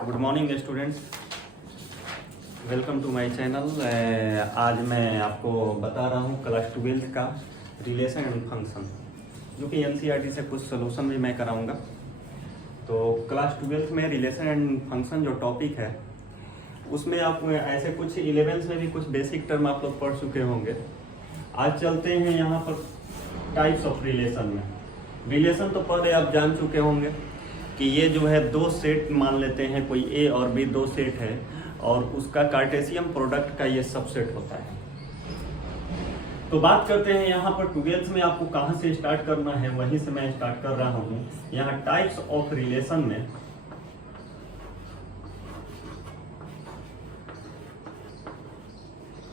Good morning students, welcome to my channel. आज मैं आपको बता रहा हूँ क्लास 12 का रिलेशन एंड फंक्शन, जो कि एनसीईआरटी से कुछ सोल्यूशन भी मैं कराऊंगा। तो क्लास 12 में रिलेशन एंड फंक्शन जो टॉपिक है, उसमें आप ऐसे कुछ 11th में भी कुछ बेसिक टर्म आप लोग पढ़ चुके होंगे। आज चलते हैं यहाँ पर टाइप्स ऑफ रिलेशन में। रिलेशन तो पहले आप जान चुके होंगे कि ये जो है दो सेट मान लेते हैं, कोई ए और बी दो सेट है और उसका कार्टेशियन प्रोडक्ट का ये सबसेट होता है। तो बात करते हैं यहाँ पर 12th में आपको कहाँ से स्टार्ट करना है, वहीं से मैं स्टार्ट कर रहा हूँ। यहाँ टाइप्स ऑफ रिलेशन में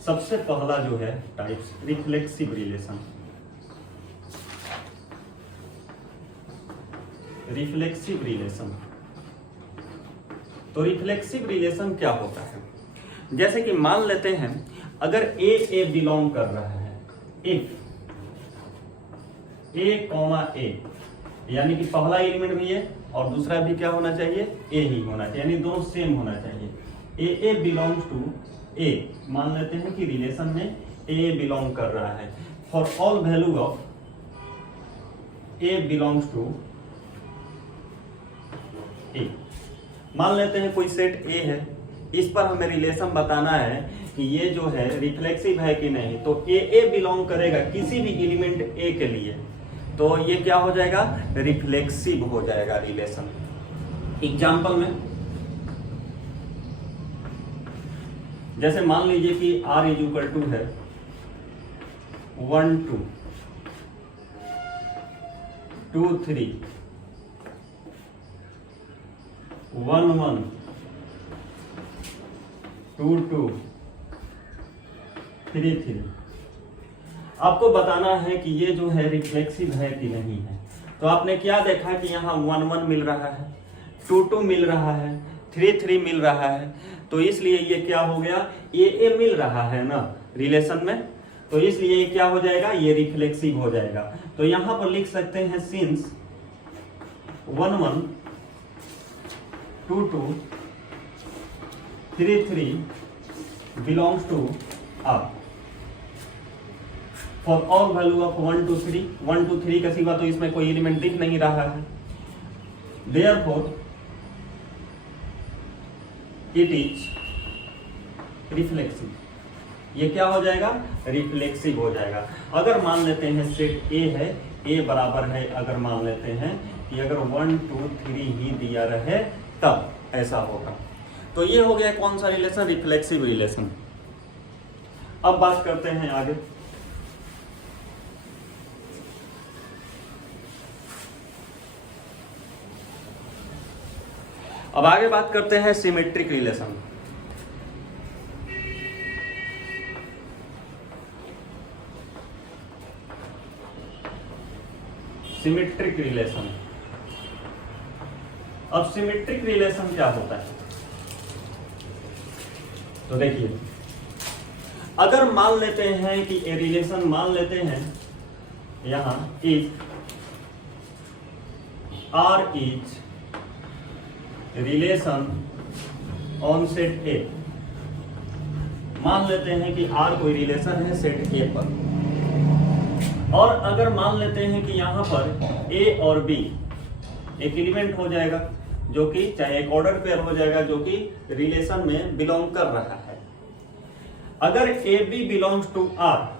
सबसे पहला जो है types reflexive relation. Reflexive relation, तो रिफ्लेक्सिव रिलेशन क्या होता है? जैसे कि मान लेते हैं अगर ए बिलोंग कर रहा है, इफ ए, यानी कि पहला एलिमेंट भी है और दूसरा भी क्या होना चाहिए, ए ही होना चाहिए, यानी दोनों सेम होना चाहिए। ए बिलोंग्स टू ए, मान लेते हैं कि रिलेशन में ए बिलोंग कर रहा है। For all value of A belongs to A, मान लेते हैं कोई सेट ए है, इस पर हमें रिलेशन बताना है कि ये जो है रिफ्लेक्सिव है कि नहीं। तो ए बिलोंग करेगा किसी भी एलिमेंट ए के लिए, तो ये क्या हो जाएगा, रिफ्लेक्सिव हो जाएगा रिलेशन। एग्जांपल में जैसे मान लीजिए कि R इज इक्वल टू है 1 2 3 1 1 2 2 3 3। आपको बताना है कि ये जो है रिफ्लेक्सिव है कि नहीं है। तो आपने क्या देखा कि यहाँ 1 1 मिल रहा है, 2 2 मिल रहा है, 3 3 मिल रहा है, तो इसलिए ये क्या हो गया, ए मिल रहा है ना रिलेशन में, तो इसलिए ये क्या हो जाएगा, ये रिफ्लेक्सिव हो जाएगा। तो यहाँ पर लिख सकते हैं since 1 1 2 2 3 3 belongs to R for all value of 1 2 3 1 2 3 का सिवा तो इसमें कोई एलिमेंट दिख नहीं रहा है। Therefore it is reflexive, ये क्या हो जाएगा, रिफ्लेक्सिव हो जाएगा। अगर मान लेते हैं सेट ए है, ए बराबर है, अगर मान लेते हैं कि अगर 1 2 3 ही दिया रहे तब ऐसा होगा। तो ये हो गया कौन सा रिलेशन, रिफ्लेक्सिव रिलेशन। अब बात करते हैं आगे। अब आगे बात करते हैं सिमेट्रिक रिलेशन। सिमेट्रिक रिलेशन, अब सिमेट्रिक रिलेशन क्या होता है? तो देखिए, अगर मान लेते हैं कि ए रिलेशन, मान लेते हैं यहां if R is relation on set A, मान लेते हैं कि आर कोई रिलेशन है सेट ए पर, और अगर मान लेते हैं कि यहां पर ए और बी एक एलिमेंट हो जाएगा, जो कि चाहे एक ऑर्डर पेयर हो जाएगा, जो कि रिलेशन में बिलोंग कर रहा है। अगर A B belongs to R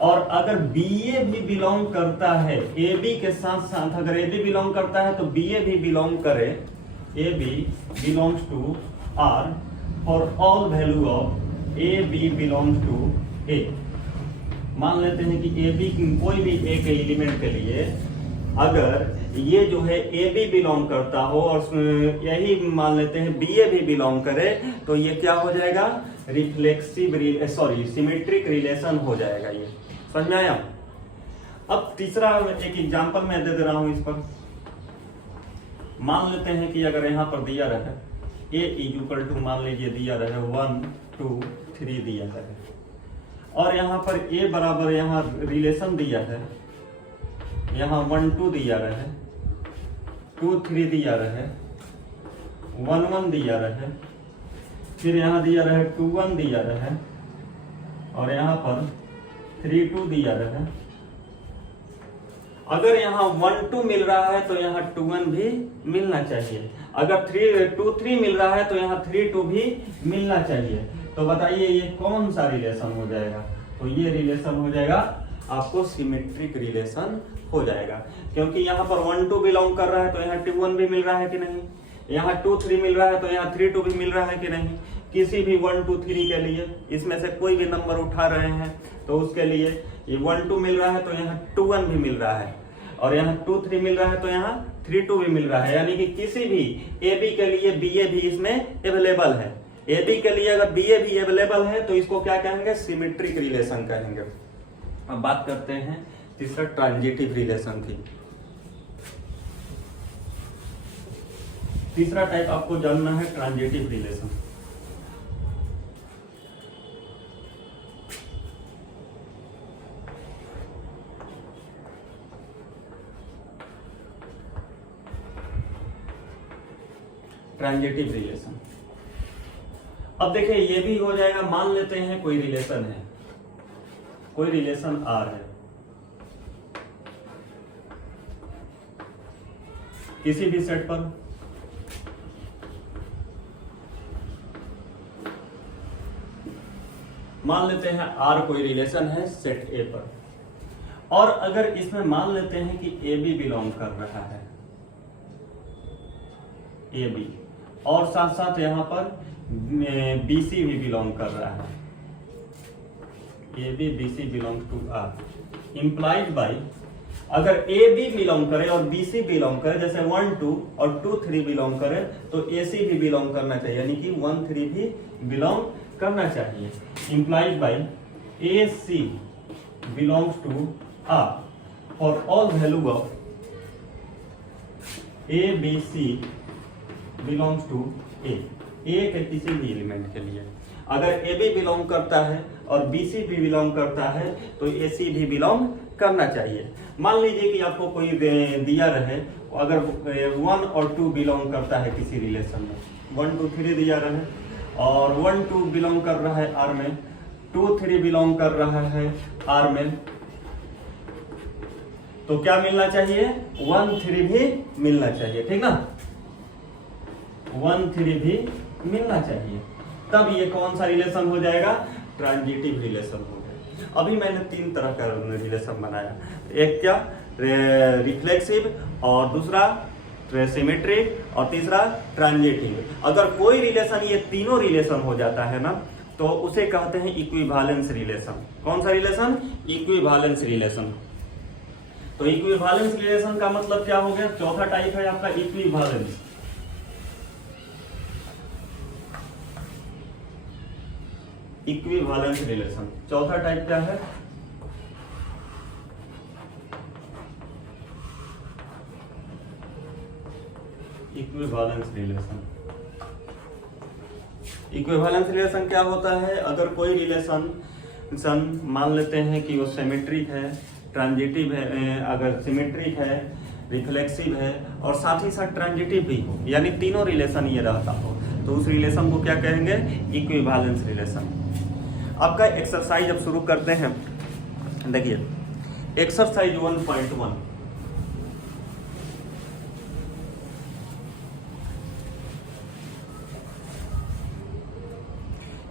और अगर बी ए भी बिलोंग करता है, ए बी के साथ साथ अगर ए बी बिलोंग करता है तो बी ए भी बिलोंग करे, A B belongs to R for all value of A B belongs to A. मान लेते हैं कि ए बी कोई भी एक एलिमेंट के लिए अगर ये जो है ए बी बिलोंग करता हो और यही मान लेते हैं बी ए भी बिलोंग करे, तो ये क्या हो जाएगा, रिफ्लेक्सिव सिमेट्रिक रिलेशन हो जाएगा। ये समझ में आया? अब तीसरा एक एग्जांपल मैं दे रहा हूं इस पर। मान लेते हैं कि अगर यहां पर दिया रहे ए इज इक्वल टू, मान लीजिए दिया रहे 1 2 3 दिया रहे, और यहाँ पर ए बराबर यहाँ रिलेशन दिया है, यहाँ 1 2 दिया रहे, 2 3 दिया रहे, 1 1 दिया रहे, फिर यहाँ दिया रहे 2 1 दिया रहे, और यहाँ पर 3 2 दिया रहे। अगर यहाँ 1 2 मिल रहा है तो यहाँ 2 1 भी मिलना चाहिए। अगर 3 2 3 मिल रहा है तो यहाँ 3 2 भी मिलना चाहिए। तो बताइए ये कौन सा रिलेशन हो जाएगा? तो ये रिलेशन हो जाएगा आपको सिमेट्रिक रिलेशन हो जाएगा, क्योंकि यहाँ पर 1 2 बिलोंग कर रहा है तो यहाँ 2 1 भी मिल रहा है कि नहीं, यहाँ 2 3 मिल रहा है तो यहाँ 3 2 भी मिल रहा है कि नहीं। किसी भी 1 2 3 के लिए इसमें से कोई भी नंबर उठा रहे हैं तो उसके लिए ये 1 2 मिल रहा है तो यहाँ 2 1 भी मिल रहा है, और यहाँ 2 3 मिल रहा है तो यहाँ 3 2 भी मिल रहा है। यानी कि किसी भी ए बी के लिए बी ए भी इसमें अवेलेबल है। ए बी के लिए अगर बी ए भी अवेलेबल है तो इसको क्या कहेंगे? सिमेट्रिक रिलेशन कहेंगे। अब बात करते हैं तीसरा ट्रांजिटिव रिलेशन की। तीसरा टाइप आपको जानना है ट्रांजिटिव रिलेशन। ट्रांजिटिव रिलेशन, अब देखिए ये भी हो जाएगा। मान लेते हैं कोई रिलेशन है, कोई रिलेशन आर है, किसी भी सेट पर मान लेते हैं आर कोई रिलेशन है सेट ए पर, और अगर इसमें मान लेते हैं कि ए बी बिलोंग कर रहा है, ए बी, और साथ साथ यहां पर बी सी भी बिलोंग कर रहा है, A B B C belong to R. Implied by अगर ए बी बिलोंग करे और बी सी बिलोंग करे, जैसे 1 2 और 2 3 बिलोंग करे तो ए सी भी बिलोंग करना चाहिए, यानी कि 1 3 भी बिलोंग करना चाहिए। Implied by A C belongs to R for all value of A B C belongs to A के किसी भी एलिमेंट के लिए। अगर ए बी बिलोंग करता है और बी सी भी बिलोंग करता है तो ए सी भी बिलोंग करना चाहिए। मान लीजिए कि आपको कोई दिया रहे, अगर 1 और 2 बिलोंग करता है किसी रिलेशन में, 1 2 3 दिया रहे और 1 2 बिलोंग कर रहा है आर में, 2 3 बिलोंग कर रहा है आर में, तो क्या मिलना चाहिए? 1 3 भी मिलना चाहिए, ठीक ना? 1 3 भी मिलना चाहिए, तब ये कौन सा रिलेशन हो जाएगा? ट्रांजिटिव रिलेशन हो जाएगा। अभी मैंने 3 तरह का रिलेशन बनाया, एक क्या रिफ्लेक्सिव, और दूसरा सिमेट्रिक, और तीसरा ट्रांजिटिव। अगर कोई रिलेशन ये तीनों रिलेशन हो जाता है ना तो उसे कहते हैं इक्विवेलेंस रिलेशन। कौन सा रिलेशन? Equivalence relation. तो इक्विवेलेंस रिलेशन का मतलब क्या हो गया? चौथा टाइप है आपका इक्विवेलेंस। इक्विवेलेंस रिलेशन चौथा टाइप क्या है? Equivalence relation. इक्विवेलेंस रिलेशन क्या होता है? अगर कोई रिलेशन मान लेते हैं कि वो सिमेट्रिक है, ट्रांजिटिव है, अगर सिमेट्रिक है, रिफ्लेक्सिव है और साथ ही साथ ट्रांजिटिव भी हो, यानी तीनों रिलेशन ये रहता हो, तो उस रिलेशन को क्या कहेंगे? Equivalence relation. आपका एक्सरसाइज अब शुरू करते हैं। देखिए एक्सरसाइज 1.1,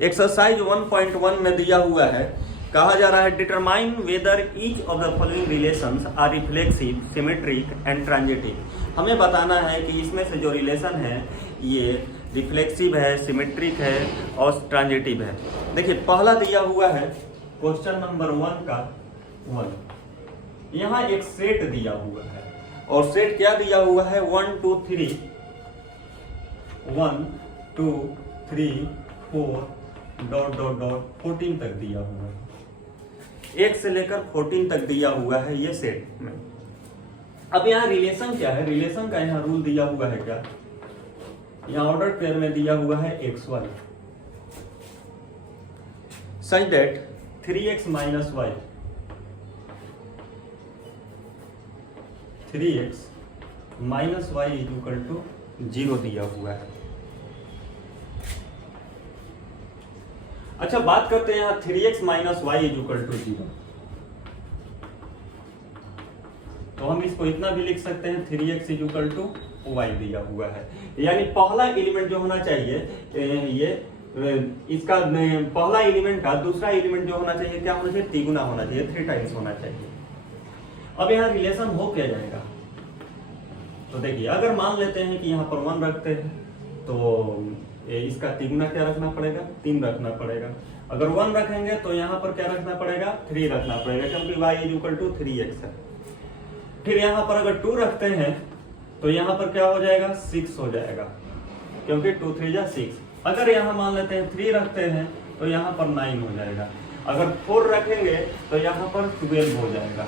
एक्सरसाइज 1.1 में दिया हुआ है, कहा जा रहा है determine whether each of the following relations are reflexive, symmetric and transitive. हमें बताना है कि इसमें से जो रिलेशन है ये रिफ्लेक्सिव है, सिमेट्रिक है और ट्रांजिटिव है। देखिए पहला दिया हुआ है क्वेश्चन नंबर 1 का 1, यहाँ एक सेट दिया हुआ है, और सेट क्या दिया हुआ है? 1 2 3 1 2 3 4 डॉट डॉट डॉट 14 तक दिया हुआ है, 1 से लेकर 14 तक दिया हुआ है ये सेट में। अब यहाँ रिलेशन क्या है? रिलेशन का यहाँ रूल दिया हुआ है क्या? यहाँ ऑर्डर पेयर में दिया हुआ है XY such that 3x minus y minus y is equal to 0 दिया हुआ है। अच्छा, बात करते हैं यहाँ 3x minus y is equal to 0। तो हम इसको इतना भी लिख सकते हैं 3x is equal to Y दिया हुआ है। यानी पहला एलिमेंट जो होना चाहिए ये इसका पहला एलिमेंट का दूसरा एलिमेंट जो होना चाहिए क्या होना चाहिए, तिगुना होना चाहिए, 3 टाइम्स होना चाहिए। अब यहाँ रिलेशन हो क्या जाएगा, तो देखिए अगर मान लेते हैं कि यहाँ पर 1 रखते हैं तो इसका तिगुना क्या रखना पड़ेगा, 3 रखना पड़ेगा। अगर 1 रखेंगे तो यहाँ पर क्या रखना पड़ेगा, 3 रखना पड़ेगा, क्योंकि y is equal to 3x है। फिर यहाँ पर अगर 2 रखते हैं तो यहाँ पर क्या हो जाएगा, 6 हो जाएगा, क्योंकि 2 3 जा 6। अगर यहाँ मान लेते हैं 3 रखते हैं तो यहाँ पर 9 हो जाएगा। अगर 4 रखेंगे तो यहाँ पर 12 हो जाएगा।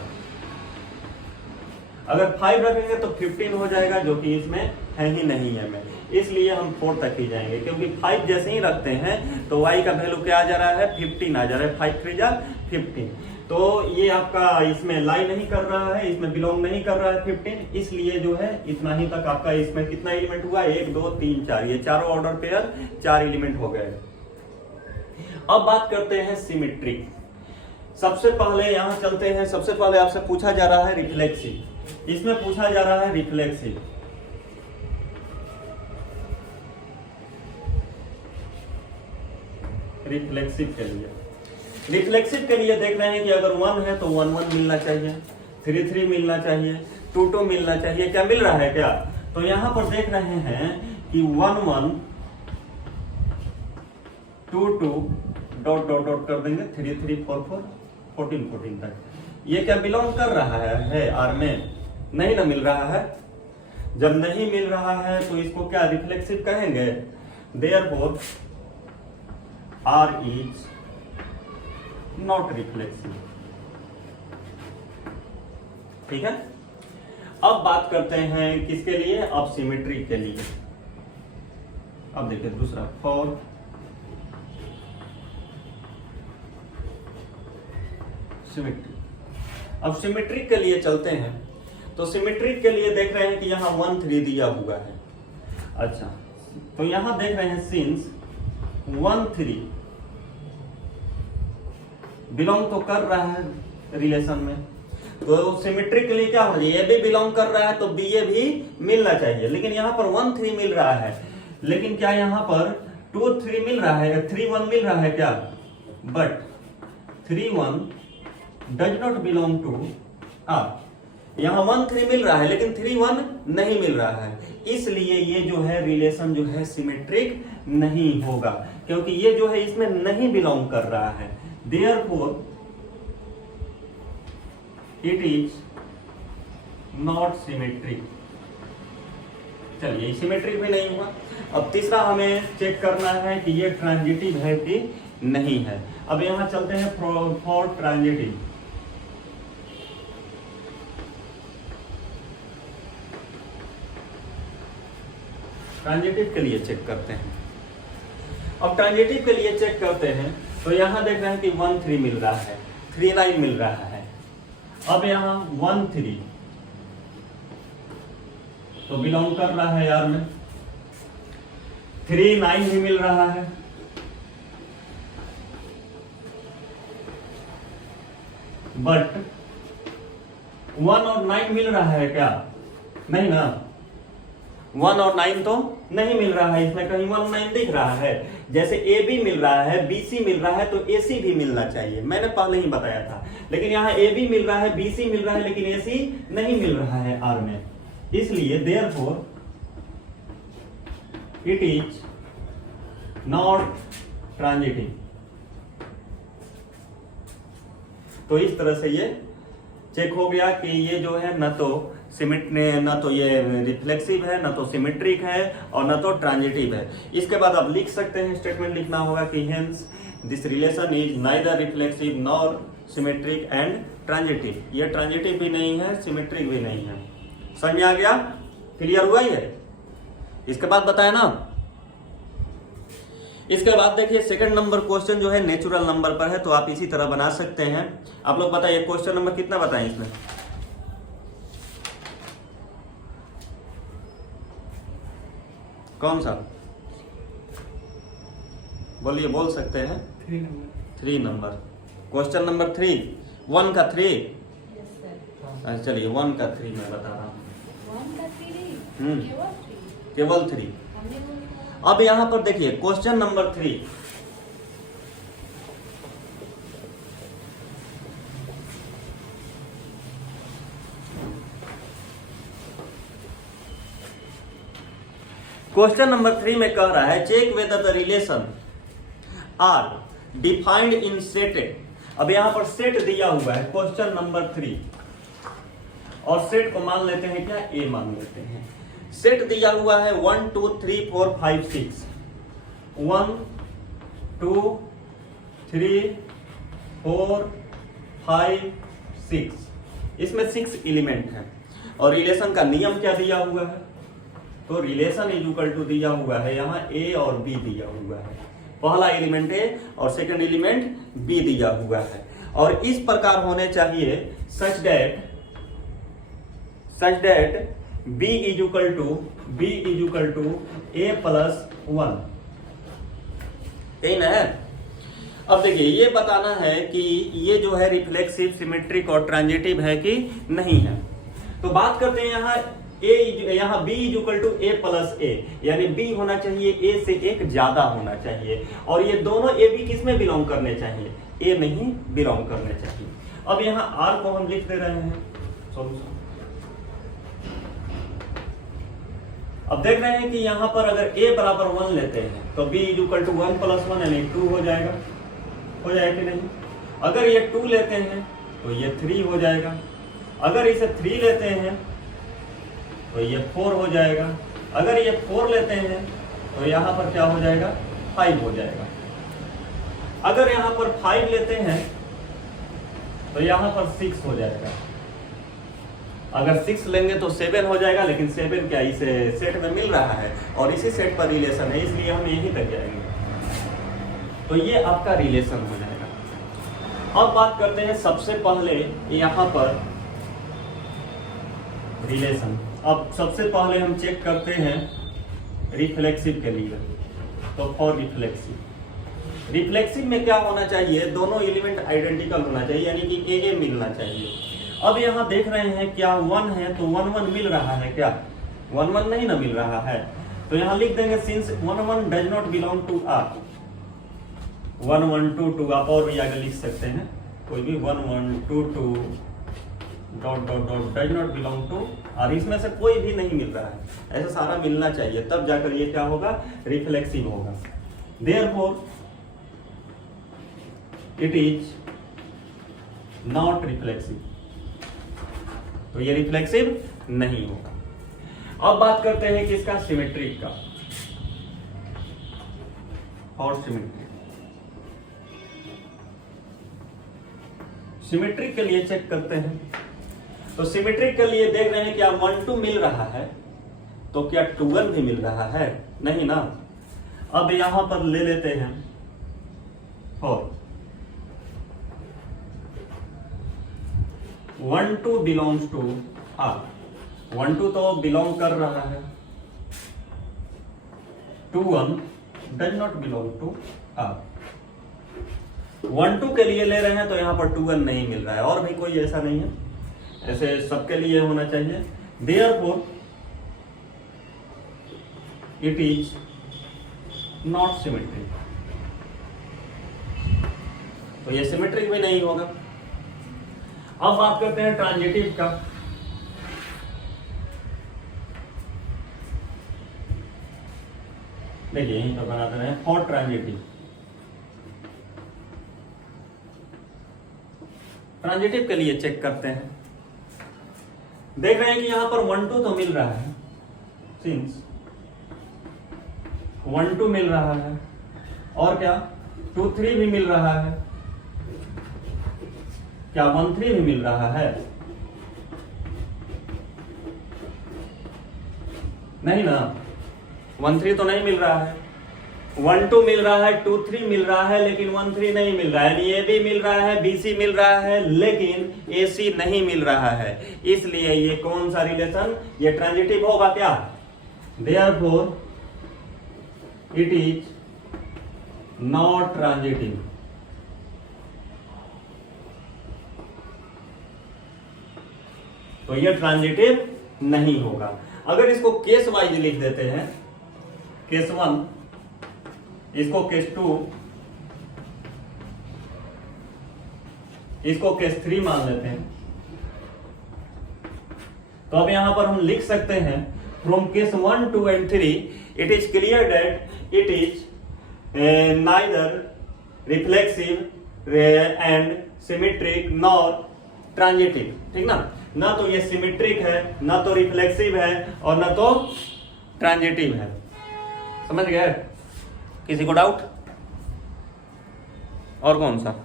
अगर 5 रखेंगे तो 15 हो जाएगा, जो कि इसमें है ही नहीं है में, इसलिए हम 4 तक ही जाएंगे, क्योंकि 5 जैसे ही रखते हैं तो y का वैल्यू क्या आ जा रहा है, 15 आ जा रहा है। 5 3 जा 15, तो ये आपका इसमें लाई नहीं कर रहा है, इसमें बिलोंग नहीं कर रहा है 15, इसलिए जो है इतना ही तक आपका इसमें कितना एलिमेंट हुआ, 1 2 3 4, ये चारों ऑर्डर पेयर 4 एलिमेंट हो गए। अब बात करते हैं सिमेट्रिक। सबसे पहले यहां चलते हैं, सबसे पहले आपसे पूछा जा रहा है रिफ्लेक्सिव, इसमें पूछा जा रहा है रिफ्लेक्सिव। रिफ्लेक्सिव के लिए देख रहे हैं कि अगर 1 है तो 1 1 मिलना चाहिए, 3 3 मिलना चाहिए, 2 2 मिलना चाहिए। क्या मिल रहा है क्या, तो यहां पर देख रहे हैं कि 1 1 2 2 डॉट डॉट डॉट कर देंगे, 3 3 4 4 14 14 तक। ये क्या बिलोंग कर रहा है आर में, नहीं ना मिल रहा है। जब नहीं मिल रहा है तो इसको क्या रिफ्लेक्सिव कहेंगे, therefore R is not reflexive। ठीक है, अब बात करते हैं किसके लिए, अब सिमेट्री के लिए। अब देखिए दूसरा फॉर सिमेट्री। अब सिमेट्रिक के लिए चलते हैं, तो सिमेट्रिक के लिए देख रहे हैं कि यहां 1 3 दिया हुआ है। अच्छा, तो यहां देख रहे हैं सिंस 1 3 बिलोंग तो कर रहा है रिलेशन में, तो सिमेट्रिक के लिए क्या होना चाहिए, ए भी बिलोंग कर रहा है तो बी ए भी मिलना चाहिए। लेकिन यहाँ पर 1 3 मिल रहा है, लेकिन क्या यहाँ पर 2 3 मिल रहा है, 3 1 मिल रहा है क्या, but 3 1 does not belong to R. यहाँ 1 3 मिल रहा है लेकिन 3 1 नहीं मिल रहा है, इसलिए ये जो है रिलेशन जो है सिमेट्रिक नहीं होगा, क्योंकि ये जो है इसमें नहीं बिलोंग कर रहा है। Therefore, it is not symmetric। चलिए सिमेट्रिक भी नहीं हुआ। अब तीसरा हमें चेक करना है कि ये ट्रांजिटिव है कि नहीं है। अब यहां चलते हैं फॉर ट्रांजिटिव। ट्रांजिटिव के लिए चेक करते हैं। अब ट्रांजिटिव के लिए चेक करते हैं तो यहां देख रहे हैं कि 1 3 मिल रहा है, 3 9 मिल रहा है। अब यहां 1 3 तो बिलोंग कर रहा है यार में, 3 9 भी मिल रहा है, बट 1 और 9 मिल रहा है क्या, नहीं ना, 1 और 9 तो नहीं मिल रहा है, इसमें कहीं 1 9 दिख रहा है। जैसे ए बी मिल रहा है, बी सी मिल रहा है, तो ए सी भी मिलना चाहिए, मैंने पहले ही बताया था। लेकिन यहाँ ए बी मिल रहा है, बी सी मिल रहा है, लेकिन ए सी नहीं मिल रहा है आर में, इसलिए therefore it is not transitive. तो इस तरह से ये चेक हो गया कि ये जो है न तो ये रिफ्लेक्सिव है, न तो सिमेट्रिक है, और न तो ट्रांजिटिव है। इसके बाद आप लिख सकते हैं, स्टेटमेंट लिखना होगा कि hence this relation is neither reflexive nor symmetric and transitive. ये ट्रांजिटिव भी नहीं है, सिमेट्रिक भी नहीं है। समझ में आ गया, क्लियर हुआ ये। इसके बाद बताया ना, इसके बाद देखिए सेकंड नंबर क्वेश्चन जो है नेचुरल नंबर पर है, तो आप इसी तरह बना सकते हैं। आप लोग बताइए क्वेश्चन नंबर कितना बताएं इसमें, कौन सा? बोलिए, बोल सकते हैं। 3 नंबर। क्वेश्चन नंबर 3, 1 का 3। चलिए 1 का 3 मैं बता रहा हूँ। केवल 3। अब यहां पर देखिए क्वेश्चन नंबर 3, क्वेश्चन नंबर 3 में कह रहा है check whether the relation R defined in set. अब यहां पर सेट दिया हुआ है क्वेश्चन नंबर 3, और सेट को मान लेते हैं क्या? ए मान लेते हैं। सेट दिया हुआ है 1 2 3 4 5 6। 1 2 3 4 5 6, इसमें 6 एलिमेंट है। और रिलेशन का नियम क्या दिया हुआ है? तो रिलेशन इज इक्वल टू दिया हुआ है यहाँ ए और बी दिया हुआ है। पहला एलिमेंट ए और सेकंड एलिमेंट बी दिया हुआ है, और इस प्रकार होने चाहिए such that b is equal to a plus 1। यही ना है। अब देखिए ये बताना है कि ये जो है रिफ्लेक्सिव, सिमेट्रिक और ट्रांजिटिव है कि नहीं है। तो बात करते हैं यहाँ b is equal to a plus a, यानी b होना चाहिए a से 1 ज्यादा होना चाहिए, और ये दोनों a b किस में बिलोंग करने चाहिए? a में ही बिलोंग करने चाहिए। अब यहाँ r को हम लिख दे रहे हैं सॉल्यूशन। अब देख रहे हैं कि यहाँ पर अगर a बराबर 1 लेते हैं तो b is equal to 1 plus 1 यानी 2 हो जाएगा कि नहीं? अगर ये 2 लेते हैं तो ये 3 हो जाएगा। अगर इसे 3 लेते हैं तो ये 4 हो जाएगा। अगर ये 4 लेते हैं तो यहाँ पर क्या हो जाएगा? 5 हो जाएगा। अगर यहाँ पर 5 लेते हैं तो यहाँ पर 6 हो जाएगा। अगर 6 लेंगे तो 7 हो जाएगा, लेकिन 7 क्या इसे सेट में मिल रहा है और इसी सेट पर रिलेशन है, इसलिए हम यहीं तक जाएंगे। तो ये आपका रिलेशन हो जाएगा। अब बात करते हैं सबसे पहले यहाँ पर रिलेशन। अब सबसे पहले हम चेक करते हैं रिफ्लेक्सिव के लिए। तो फॉर रिफ्लेक्सिव में क्या होना चाहिए? दोनों एलिमेंट आइडेंटिकल होना चाहिए, यानी कि ए मिलना चाहिए। अब यहाँ देख रहे हैं क्या 1 है तो 1 1 मिल रहा है क्या? 1 1 नहीं ना मिल रहा है, तो यहाँ लिख देंगे since 1 1 does not belong to R. 1 1 2 2 आप और भी आगे लिख सकते हैं, कोई भी 1 1 2 2 dot dot dot does not belong to R. इसमें से कोई भी नहीं मिल रहा है, ऐसा सारा मिलना चाहिए, तब जाकर ये क्या होगा? रिफ्लेक्सिव होगा। Therefore it is not reflexive, तो ये रिफ्लेक्सिव नहीं होगा। अब बात करते हैं किसका? सिमेट्रिक का। और सिमेट्रिक के लिए चेक करते हैं। तो सिमेट्रिक के लिए देख रहे हैं क्या 1 2 मिल रहा है, तो क्या 2 1 भी मिल रहा है? नहीं ना। अब यहां पर ले लेते हैं 4। 1 2 बिलोंग्स टू आर। 1 2 तो बिलोंग कर रहा है, 2 1 does not belong to R. 1 2 के लिए ले रहे हैं तो यहां पर 2 1 नहीं मिल रहा है, और भी कोई ऐसा नहीं है, ऐसे सबके लिए होना चाहिए। Therefore it is not symmetric, तो ये सिमेट्रिक भी नहीं होगा। अब बात करते हैं ट्रांजिटिव का। देखिए यहीं पर बना दे रहे हैं फॉर ट्रांजिटिव। ट्रांजिटिव के लिए चेक करते हैं। देख रहे हैं कि यहां पर 1 2 तो मिल रहा है, सिंस 1 2 मिल रहा है, और क्या 2 3 भी मिल रहा है, क्या 1 3 भी मिल रहा है? नहीं ना, 1 3 तो नहीं मिल रहा है। 1 2 मिल रहा है, 2 3 मिल रहा है, लेकिन 1 3 नहीं मिल रहा है। ए बी मिल रहा है, बी सी मिल रहा है, लेकिन ए सी नहीं मिल रहा है। इसलिए ये कौन सा रिलेशन? ये ट्रांजिटिव होगा क्या? Therefore it is not transitive. तो यह ट्रांजिटिव नहीं होगा। अगर इसको केस वाइज लिख देते हैं, केस 1, इसको केस 2, इसको केस 3 मान लेते हैं, तो अब यहां पर हम लिख सकते हैं from case 1, 2 and 3 it is clear that it is neither reflexive and symmetric nor transitive. ठीक ना तो ये सिमेट्रिक है, ना तो रिफ्लेक्सिव है, और ना तो ट्रांजिटिव है। समझ गए? किसी को डाउट? और कौन सा?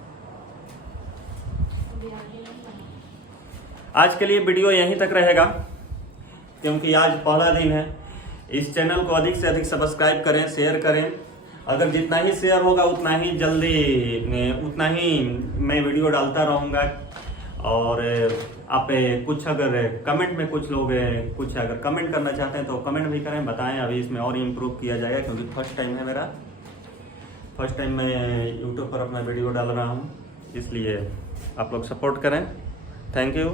आज के लिए वीडियो यहीं तक रहेगा, क्योंकि आज पहला दिन है। इस चैनल को अधिक से अधिक सब्सक्राइब करें, शेयर करें। अगर जितना ही शेयर होगा उतना ही जल्दी, उतना ही मैं वीडियो डालता रहूँगा। और आप कुछ अगर कमेंट में कुछ लोग कुछ अगर कमेंट करना चाहते हैं तो कमेंट भी करें, बताएं। अभी इसमें और इम्प्रूव किया जाएगा, क्योंकि फर्स्ट टाइम है मेरा, फर्स्ट टाइम मैं यूट्यूब पर अपना वीडियो डाल रहा हूँ, इसलिए आप लोग सपोर्ट करें। Thank you.